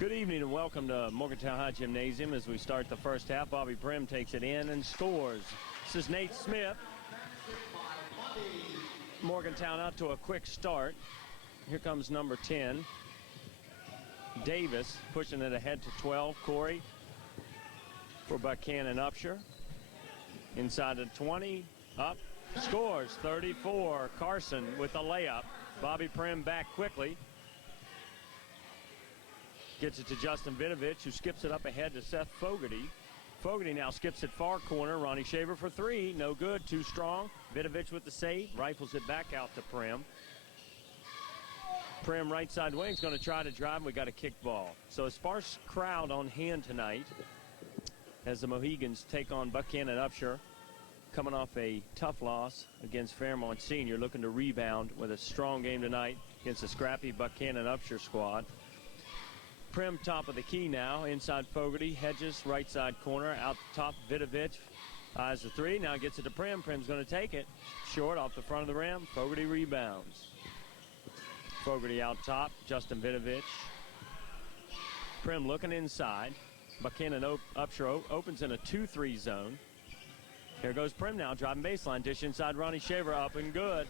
Good evening and welcome to Morgantown High Gymnasium as we start the first half. Bobby Prim takes it in and scores. This is Nate Smith. Morgantown out to a quick start. Here comes number 10. Davis pushing it ahead to 12. Corey for Buckhannon Upshur. Inside the 20, up, scores, 34. Carson with the layup. Bobby Prim back quickly. Gets it to Justin Vidovich, who skips it up ahead to Seth Fogarty. Fogarty now skips it far corner. Ronnie Shaver for three. No good. Too strong. Vidovich with the save. Rifles it back out to Prim. Prim right side wing's going to try to drive. We got a kick ball. So a sparse crowd on hand tonight as the Mohigans take on Buckhannon Upshur, coming off a tough loss against Fairmont Senior, looking to rebound with a strong game tonight against a scrappy Buckhannon Upshur squad. Prim top of the key now, inside Fogarty, Hedges, right side corner, out top Vidovich, eyes the three, now gets it to Prim. Prim's going to take it, short off the front of the rim. Fogarty rebounds. Fogarty out top, Justin Vidovich. Prim looking inside. Buckhannon Upshur opens in a 2-3 zone. Here goes Prim now, driving baseline, dish inside Ronnie Shaver, up and good.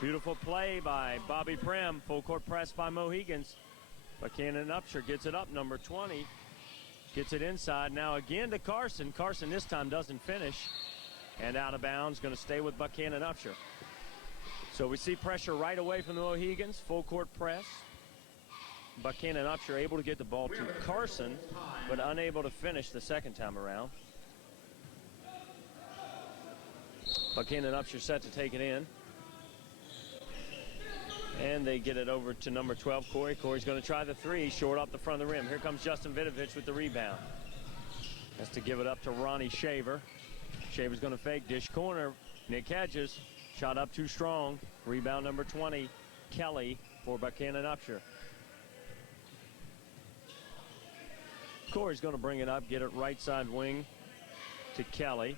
Beautiful play by Bobby Prim, full court press by Mohigans. Buckhannon Upshur gets it up, number 20. Gets it inside, now again to Carson. Carson this time doesn't finish. And out of bounds, going to stay with Buckhannon Upshur. So we see pressure right away from the Mohigans, full court press. Buckhannon Upshur able to get the ball to Carson, but unable to finish the second time around. Buckhannon Upshur set to take it in. And they get it over to number 12, Corey. Corey's going to try the three, short off the front of the rim. Here comes Justin Vidovich with the rebound. Has to give it up to Ronnie Shaver. Shaver's going to fake, dish corner. Nick Hedges, shot up too strong. Rebound number 20, Kelly for Buckhannon Upshur. Corey's going to bring it up, get it right side wing to Kelly.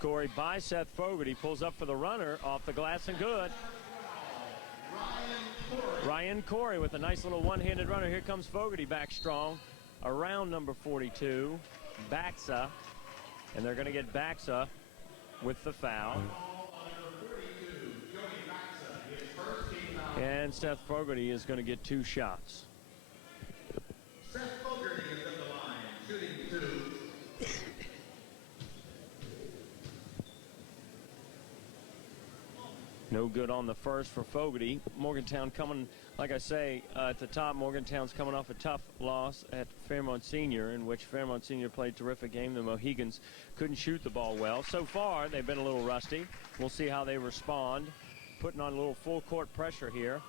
Corey by Seth Fogarty, pulls up for the runner, off the glass and good. Ryan Corey with a nice little one-handed runner. Here comes Fogarty back strong around number 42, Baxa. And they're going to get Baxa with the foul. And Seth Fogarty is going to get two shots. Seth Fogarty is at the line, shooting two. No good on the first for Fogarty. Morgantown coming, like I say, at the top. Morgantown's coming off a tough loss at Fairmont Senior, in which Fairmont Senior played a terrific game. The Mohigans couldn't shoot the ball well. So far, they've been a little rusty. We'll see how they respond. Putting on a little full court pressure here.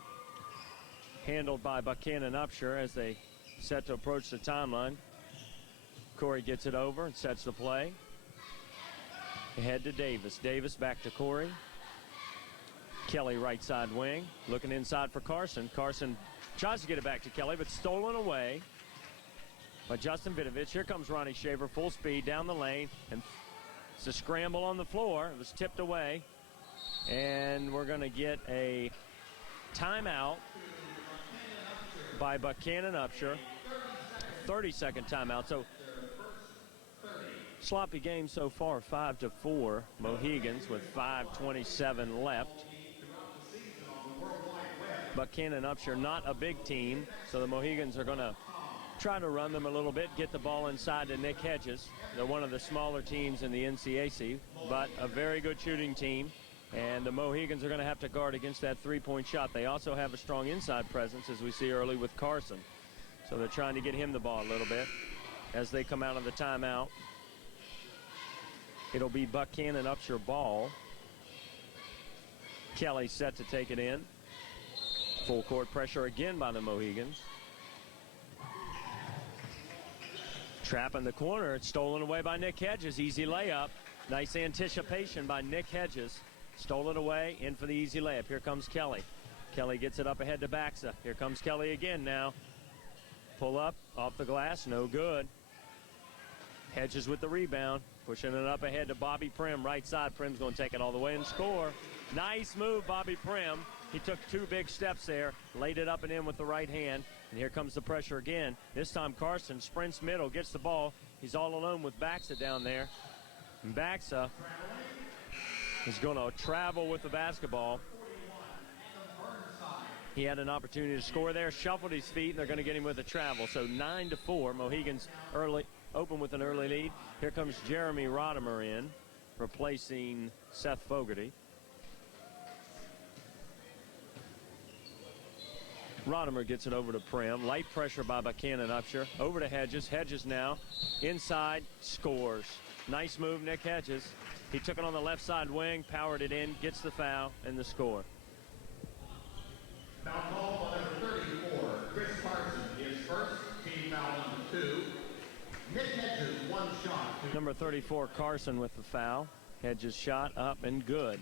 Handled by Buckhannon Upshur as they set to approach the timeline. Corey gets it over and sets the play. Ahead to Davis. Davis back to Corey. Kelly right side wing, looking inside for Carson. Carson tries to get it back to Kelly, but stolen away by Justin Vidovich. Here comes Ronnie Shaver, full speed down the lane, and it's a scramble on the floor. It was tipped away, and we're going to get a timeout by Buckhannon Upshur. 30-second timeout. So sloppy game so far, 5-4 Mohigans with 5:27 left. Buckhannon Upshur not a big team, so the Mohigans are going to try to run them a little bit, get the ball inside to Nick Hedges. They're one of the smaller teams in the NCAC, but a very good shooting team, and the Mohigans are going to have to guard against that three-point shot. They also have a strong inside presence, as we see early with Carson, so they're trying to get him the ball a little bit as they come out of the timeout. It'll be Buckhannon Upshur ball. Kelly set to take it in. Full court pressure again by the Mohigans. Trap in the corner. It's stolen away by Nick Hedges. Easy layup. Nice anticipation by Nick Hedges. Stole it away. In for the easy layup. Here comes Kelly. Kelly gets it up ahead to Baxa. Here comes Kelly again now. Pull up. Off the glass. No good. Hedges with the rebound. Pushing it up ahead to Bobby Prim. Right side. Prim's going to take it all the way and score. Nice move, Bobby Prim. He took 2 big steps there, laid it up and in with the right hand, and here comes the pressure again. This time Carson sprints middle, gets the ball. He's all alone with Baxa down there. And Baxa is going to travel with the basketball. He had an opportunity to score there, shuffled his feet, and they're going to get him with a travel. So 9-4, Mohegan's open with an early lead. Here comes Jeremy Rodimer in, replacing Seth Fogarty. Rodimer gets it over to Prim. Light pressure by Buckhannon Upshur. Over to Hedges. Hedges now inside, scores. Nice move, Nick Hedges. He took it on the left side wing, powered it in, gets the foul, and the score. Foul call on number 34, Chris Carson is first. Team foul number 2. Nick Hedges, 1 shot. Number 34, Carson with the foul. Hedges shot up and good.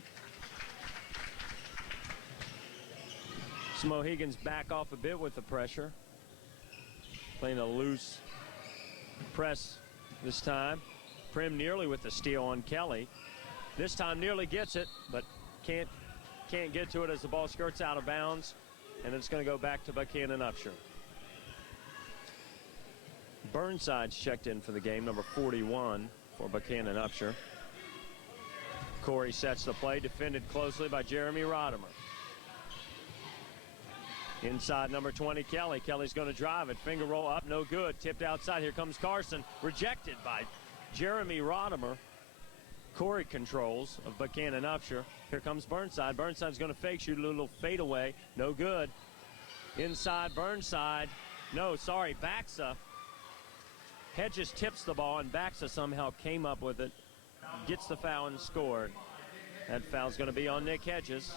So Mohegan's back off a bit with the pressure. Playing a loose press this time. Prim nearly with the steal on Kelly. This time nearly gets it, but can't get to it as the ball skirts out of bounds. And it's going to go back to Buckhannon Upshur. Burnside's checked in for the game, number 41 for Buckhannon Upshur. Corey sets the play, defended closely by Jeremy Rodimer. Inside number 20, Kelly. Kelly's going to drive it. Finger roll up, no good. Tipped outside. Here comes Carson. Rejected by Jeremy Rodimer. Corey controls of Buckhannon Upshur. Here comes Burnside. Burnside's going to fake, shoot a little fadeaway. No good. Inside Burnside. No, sorry, Baxa. Hedges tips the ball, and Baxa somehow came up with it. Gets the foul and scored. That foul's going to be on Nick Hedges.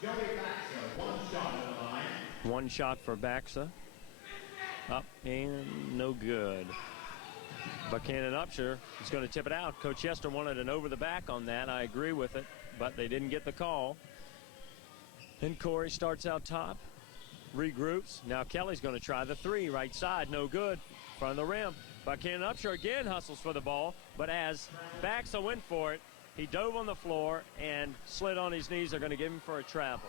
Joey Baxa, 1 shot at the line. 1 shot for Baxa. Up and no good. Buckhannon Upshur is going to tip it out. Coach Yester wanted an over the back on that. I agree with it, but they didn't get the call. Then Corey starts out top, regroups. Now Kelly's going to try the 3, right side, no good. Front of the rim. Buckhannon Upshur again hustles for the ball, but as Baxa went for it, he dove on the floor and slid on his knees. They're going to give him for a travel.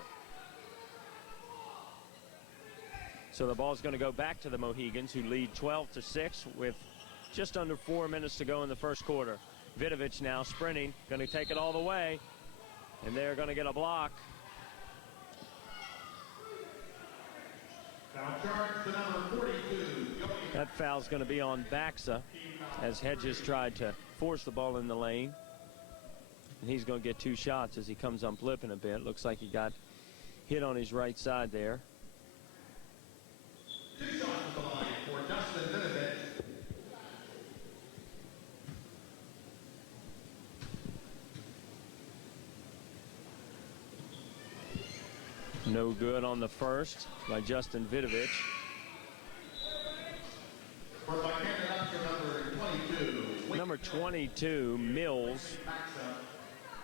So the ball's going to go back to the Mohegans, who lead 12-6 with just under 4 minutes to go in the first quarter. Vidovich now sprinting, going to take it all the way, and they're going to get a block. Foul charge to number 42. That foul's going to be on Baxa as Hedges tried to force the ball in the lane. And he's going to get 2 shots as he comes unflipping a bit. Looks like he got hit on his right side there. 2 shots at the line for Justin Vidovich. No good on the first by Justin Vidovich. For Buckhannon Upshur, number 22. Number 22, Mills,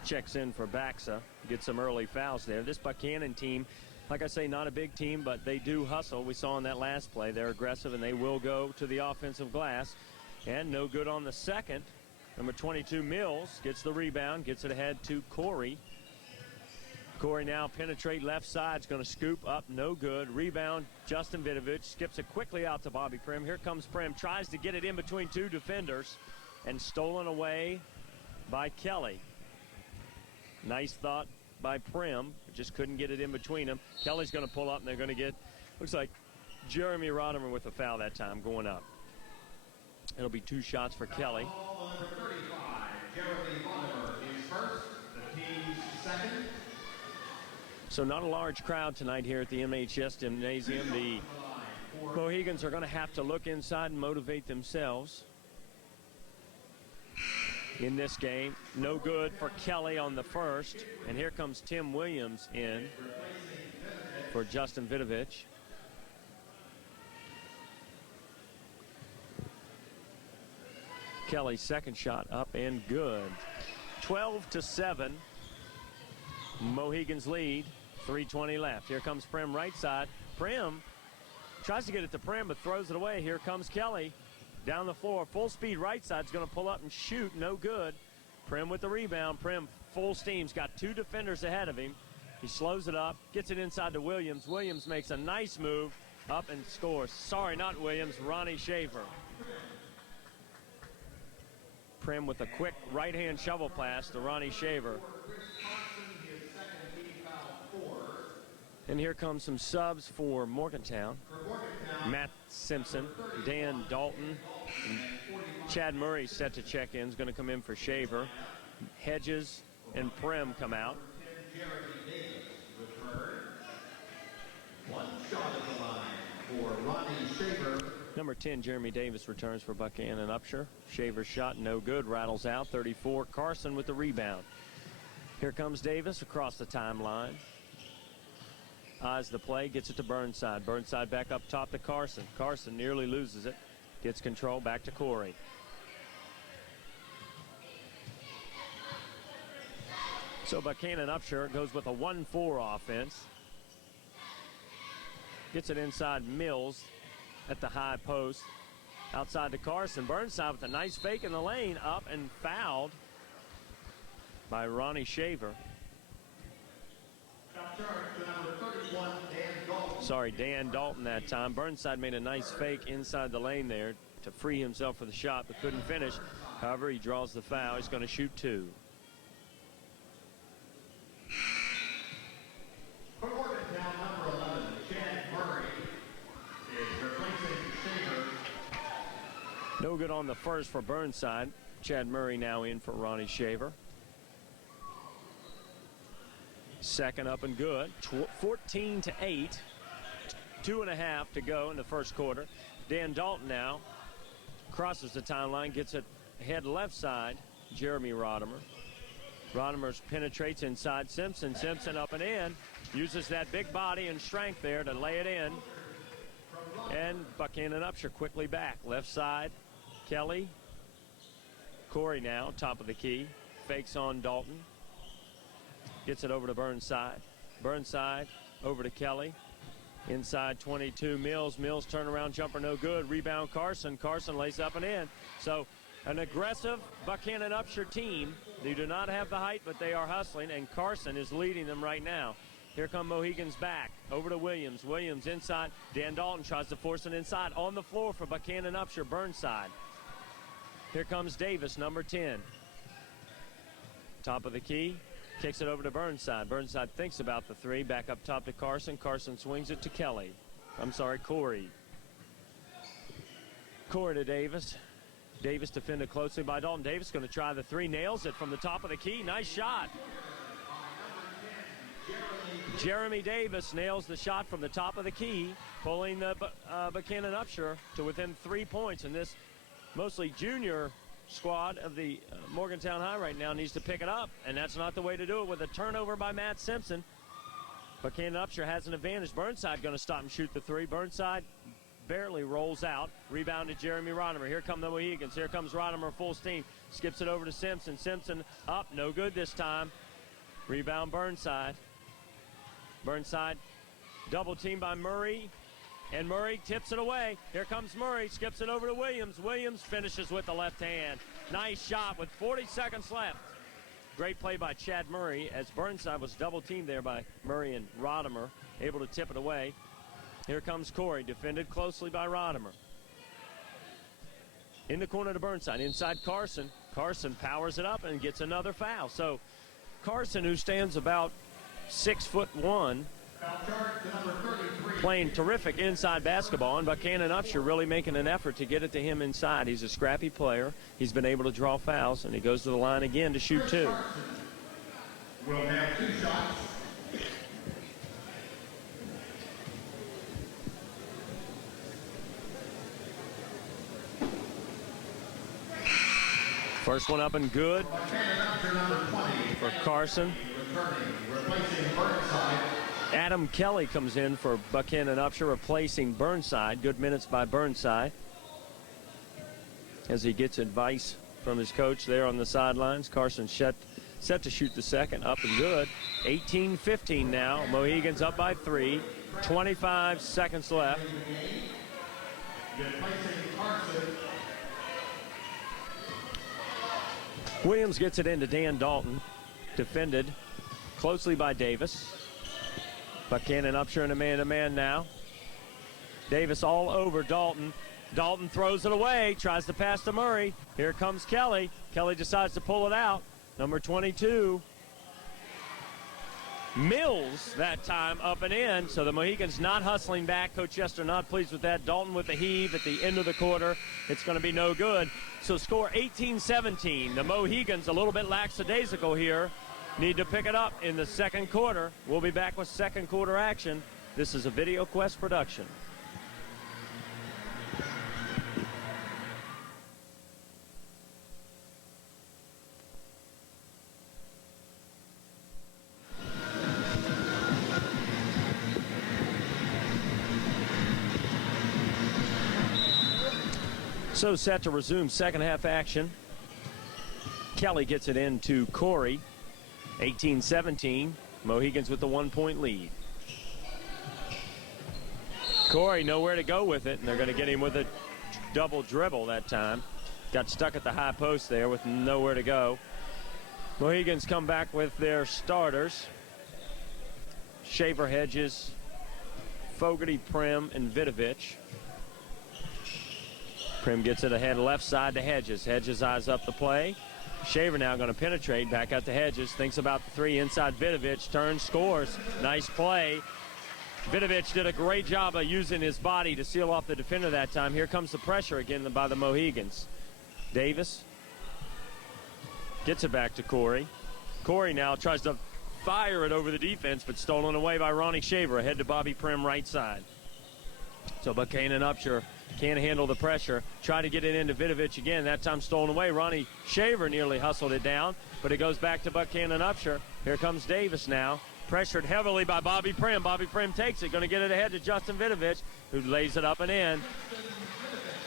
checks in for Baxa. Gets some early fouls there. This Buckhannon team, like I say, not a big team, but they do hustle. We saw in that last play. They're aggressive, and they will go to the offensive glass. And no good on the second. Number 22, Mills, gets the rebound, gets it ahead to Corey. Corey now penetrate left side. Is going to scoop up. No good. Rebound. Justin Vidovich skips it quickly out to Bobby Prim. Here comes Prim. Tries to get it in between 2 defenders. And stolen away by Kelly. Nice thought by Prim. Just couldn't get it in between them. Kelly's going to pull up, and they're going to get, looks like Jeremy Rodimer with a foul that time going up. It'll be 2 shots for Kelly. Number 35, Jeremy Rodimer is first. The team's second. So not a large crowd tonight here at the MHS Gymnasium. The Mohegans are going to have to look inside and motivate themselves in this game. No good for Kelly on the first. And here comes Tim Williams in for Justin Vidovich. Kelly's second shot up and good. 12-7. Mohegans lead. 3:20 left. Here comes Prim right side. Prim tries to get it to Prim, but throws it away. Here comes Kelly down the floor. Full speed right side. Is going to pull up and shoot. No good. Prim with the rebound. Prim full steam. He's got 2 defenders ahead of him. He slows it up, gets it inside to Williams. Williams makes a nice move up and scores. Sorry, not Williams, Ronnie Shaver. Prim with a quick right-hand shovel pass to Ronnie Shaver. And here comes some subs for Morgantown. Matt Simpson, Dan Dalton, and Chad Murray set to check in. Is going to come in for Shaver. Hedges and Prim come out. One shot at the line for Ronnie Shaver. Number 10, Jeremy Davis returns for Buckhannon Upshur. Shaver's shot no good, rattles out. 34, Carson with the rebound. Here comes Davis across the timeline. Eyes the play, gets it to Burnside. Burnside back up top to Carson. Carson nearly loses it. Gets control back to Corey. So Buckhannon Upshur goes with a 1-4 offense. Gets it inside Mills at the high post. Outside to Carson. Burnside with a nice fake in the lane. Up and fouled by Ronnie Shaver. Sorry, Dan Dalton that time. Burnside made a nice fake inside the lane there to free himself for the shot, but couldn't finish. However, he draws the foul. He's going to shoot 2. For Morgantown, number 11, Chad Murray is replacing Shaver. No good on the first for Burnside. Chad Murray now in for Ronnie Shaver. Second up and good. 14-8. 2.5 to go in the first quarter. Dan Dalton now crosses the timeline, gets it head left side. Jeremy Rodimer. Rodimer penetrates inside Simpson. Simpson up and in. Uses that big body and strength there to lay it in. And Buckhannon Upshur quickly back. Left side, Kelly. Corey now, top of the key. Fakes on Dalton. Gets it over to Burnside. Burnside over to Kelly. Inside 22, Mills. Mills turnaround jumper no good. Rebound Carson. Carson lays up and in. So an aggressive Buckhannon Upshur team. They do not have the height, but they are hustling, and Carson is leading them right now. Here come Mohigan's back. Over to Williams. Williams inside. Dan Dalton tries to force it inside. On the floor for Buckhannon Upshur. Burnside. Here comes Davis, number 10. Top of the key. Kicks it over to Burnside. Burnside thinks about the 3. Back up top to Carson. Carson swings it to Kelly. I'm sorry, Corey. Corey to Davis. Davis defended closely by Dalton. Davis going to try the 3. Nails it from the top of the key. Nice shot. Jeremy Davis nails the shot from the top of the key, pulling the Buckhannon Upshur to within 3 points. And this mostly junior squad of the Morgantown High right now needs to pick it up, and that's not the way to do it with a turnover by Matt Simpson. Buckhannon Upshur has an advantage. Burnside going to stop and shoot the 3. Burnside barely rolls out. Rebound to Jeremy Rodimer. Here come the Mohegans. Here comes Rodimer full steam. Skips it over to Simpson. Simpson up. No good this time. Rebound Burnside. Burnside double teamed by Murray. And Murray tips it away. Here comes Murray. Skips it over to Williams. Williams finishes with the left hand. Nice shot with 40 seconds left. Great play by Chad Murray as Burnside was double teamed there by Murray and Rodimer. Able to tip it away. Here comes Corey. Defended closely by Rodimer. In the corner to Burnside. Inside Carson. Carson powers it up and gets another foul. So Carson, who stands about 6'1", playing terrific inside basketball, and Buckhannon Upshur really making an effort to get it to him inside. He's a scrappy player. He's been able to draw fouls, and he goes to the line again to shoot 2. Will have 2 shots. First one up and good for Carson. Replacing Burnside. Adam Kelly comes in for Buckhannon Upshur, replacing Burnside. Good minutes by Burnside as he gets advice from his coach there on the sidelines. Carson set to shoot the second. Up and good. 18-15 now. Mohegans up by 3. 25 seconds left. Replacing Carson. Williams gets it into Dan Dalton. Defended closely by Davis. Buckhannon Upshur in a man-to-man now. Davis all over Dalton. Dalton throws it away, tries to pass to Murray. Here comes Kelly. Kelly decides to pull it out. Number 22. Mills that time up and in. So the Mohegans not hustling back. Coach Yester not pleased with that. Dalton with the heave at the end of the quarter. It's going to be no good. So score 18-17. The Mohegans a little bit lackadaisical here. Need to pick it up in the second quarter. We'll be back with second quarter action. This is a Video Quest production. So set to resume second half action. Kelly gets it into Corey. 18-17. Mohegans with the 1-point lead. Corey nowhere to go with it, and they're going to get him with a double dribble that time. Got stuck at the high post there with nowhere to go. Mohegans come back with their starters. Shaver, Hedges, Fogarty, Prim, and Vidovich. Prim gets it ahead left side to Hedges. Hedges eyes up the play. Shaver now going to penetrate back out to Hedges. Thinks about the three inside Vidovich. Turns, scores. Nice play. Vidovich did a great job of using his body to seal off the defender that time. Here comes the pressure again by the Mohegans. Davis gets it back to Corey. Corey now tries to fire it over the defense, but stolen away by Ronnie Shaver. Ahead to Bobby Prim right side. So Buckhannon Upshur can't handle the pressure. Try to get it into Vidovich again. That time stolen away. Ronnie Shaver nearly hustled it down, but it goes back to Buckhannon Upshur. Here comes Davis now. Pressured heavily by Bobby Prim. Bobby Prim takes it. Going to get it ahead to Justin Vidovich, who lays it up and in.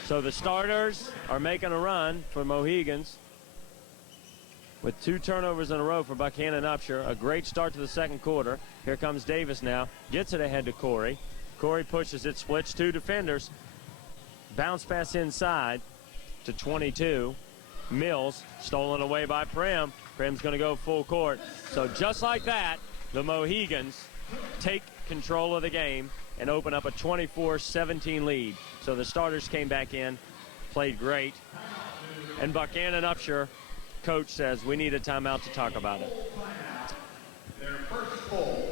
So the starters are making a run for Mohegans with 2 turnovers in a row for Buckhannon Upshur. A great start to the second quarter. Here comes Davis now. Gets it ahead to Corey. Corey pushes it, splits 2 defenders. Bounce pass inside to 22. Mills stolen away by Prim. Prim's going to go full court. So just like that, the Mohegans take control of the game and open up a 24-17 lead. So the starters came back in, played great. And Buckhannon Upshur, coach says, we need a timeout to talk about it. Their first goal.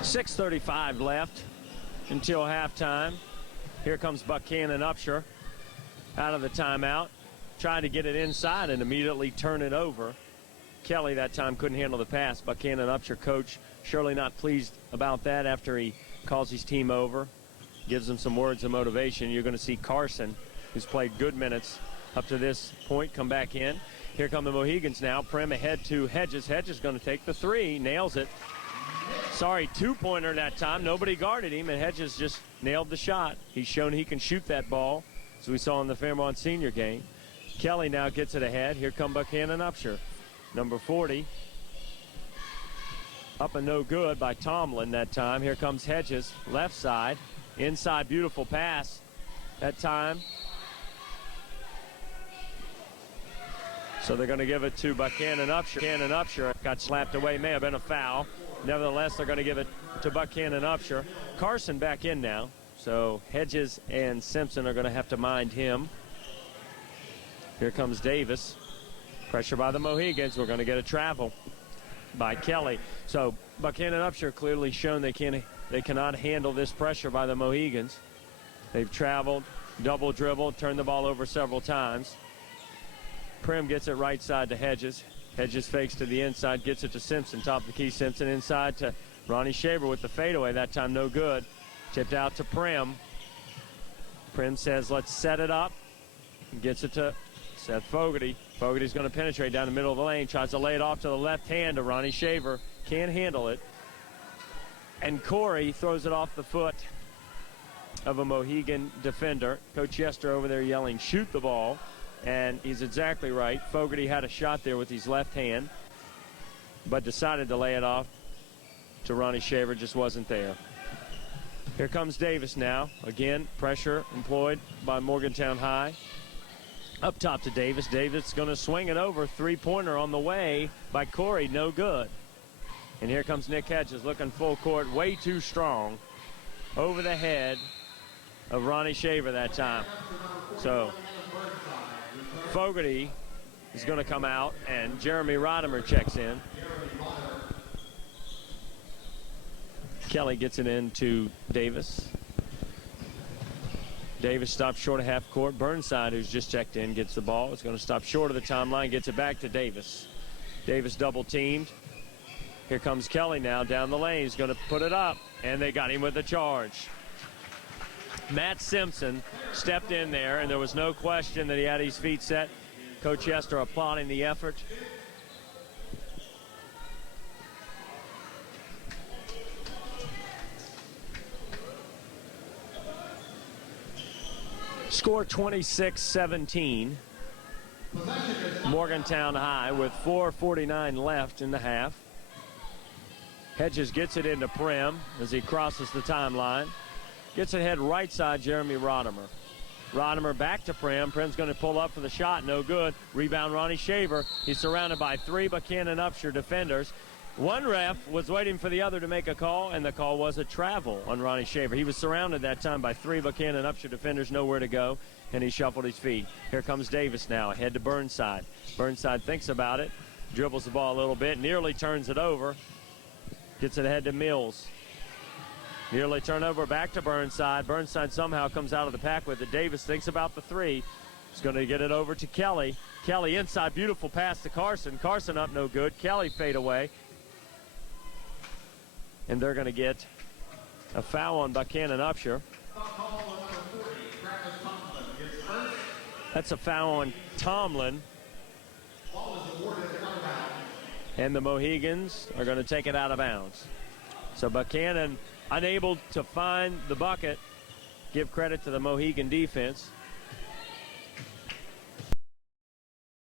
.6:35 left until halftime. Here comes Buckhannon Upshur out of the timeout, trying to get it inside and immediately turn it over. Kelly that time couldn't handle the pass. Buckhannon Upshur coach surely not pleased about that after he calls his team over, gives them some words of motivation. You're going to see Carson, who's played good minutes up to this point, come back in. Here come the Mohegans now. Prim ahead to Hedges. Hedges going to take the 3, nails it. Sorry, 2-pointer that time. Nobody guarded him, and Hedges just nailed the shot. He's shown he can shoot that ball, as we saw in the Fairmont Senior game. Kelly now gets it ahead. Here come Buckhannon Upshur. Number 40. Up and no good by Tomlin that time. Here comes Hedges, left side. Inside, beautiful pass that time. So they're going to give it to Buckhannon Upshur. Buckhannon Upshur got slapped away. May have been a foul. Nevertheless, they're going to give it to Buckhannon Upshur. Carson back in now. So Hedges and Simpson are going to have to mind him. Here comes Davis. Pressure by the Mohegans. We're going to get a travel. by Kelly. So Buckhannon Upshur clearly shown they cannot handle this pressure by the Mohegans. They've traveled, double dribble, turned the ball over several times. Prim gets it right side to Hedges. Hedges fakes to the inside, gets it to Simpson, top of the key. Simpson inside to Ronnie Shaver with the fadeaway. That time no good. Tipped out to Prim. Prim says, let's set it up. Gets it to Seth Fogarty. Fogarty's going to penetrate down the middle of the lane. Tries to lay it off to the left hand to Ronnie Shaver. Can't handle it. And Corey throws it off the foot of a Mohegan defender. Coach Yester over there yelling, shoot the ball. And he's exactly right. Fogarty had a shot there with his left hand, but decided to lay it off to Ronnie Shaver. Just wasn't there. Here comes Davis now. Again, pressure employed by Morgantown High. Up top to Davis. Davis going to swing it over. Three-pointer on the way by Corey. No good. And here comes Nick Hedges looking full court. Way too strong. Over the head of Ronnie Shaver that time. So Fogarty is going to come out, and Jeremy Rodimer checks in. Kelly gets it into Davis. Davis stops short of half court. Burnside, who's just checked in, gets the ball. It's going to stop short of the timeline, gets it back to Davis. Davis double teamed. Here comes Kelly now down the lane. He's going to put it up, and they got him with a charge. Matt Simpson stepped in there, and there was no question that he had his feet set. Coach Yester applauding the effort. Score 26-17. Morgantown High with 4:49 left in the half. Hedges gets it into Prim as he crosses the timeline. Gets it head right side, Jeremy Rodimer. Rodimer back to Prim. Prim's going to pull up for the shot. No good. Rebound, Ronnie Shaver. He's surrounded by three Buckhannon Upshur defenders. One ref was waiting for the other to make a call, and the call was a travel on Ronnie Shaver. He was surrounded that time by three Buckhannon Upshur defenders, nowhere to go, and he shuffled his feet. Here comes Davis now, ahead to Burnside. Burnside thinks about it, dribbles the ball a little bit, nearly turns it over, gets it ahead to Mills. Nearly turnover back to Burnside. Burnside somehow comes out of the pack with it. Davis thinks about the three. He's going to get it over to Kelly. Kelly inside, beautiful pass to Carson. Carson up, no good. Kelly fade away. And they're going to get a foul on Buckhannon Upshur. That's a foul on Tomlin. And the Mohegans are going to take it out of bounds. So Buckhannon unable to find the bucket. Give credit to the Mohegan defense.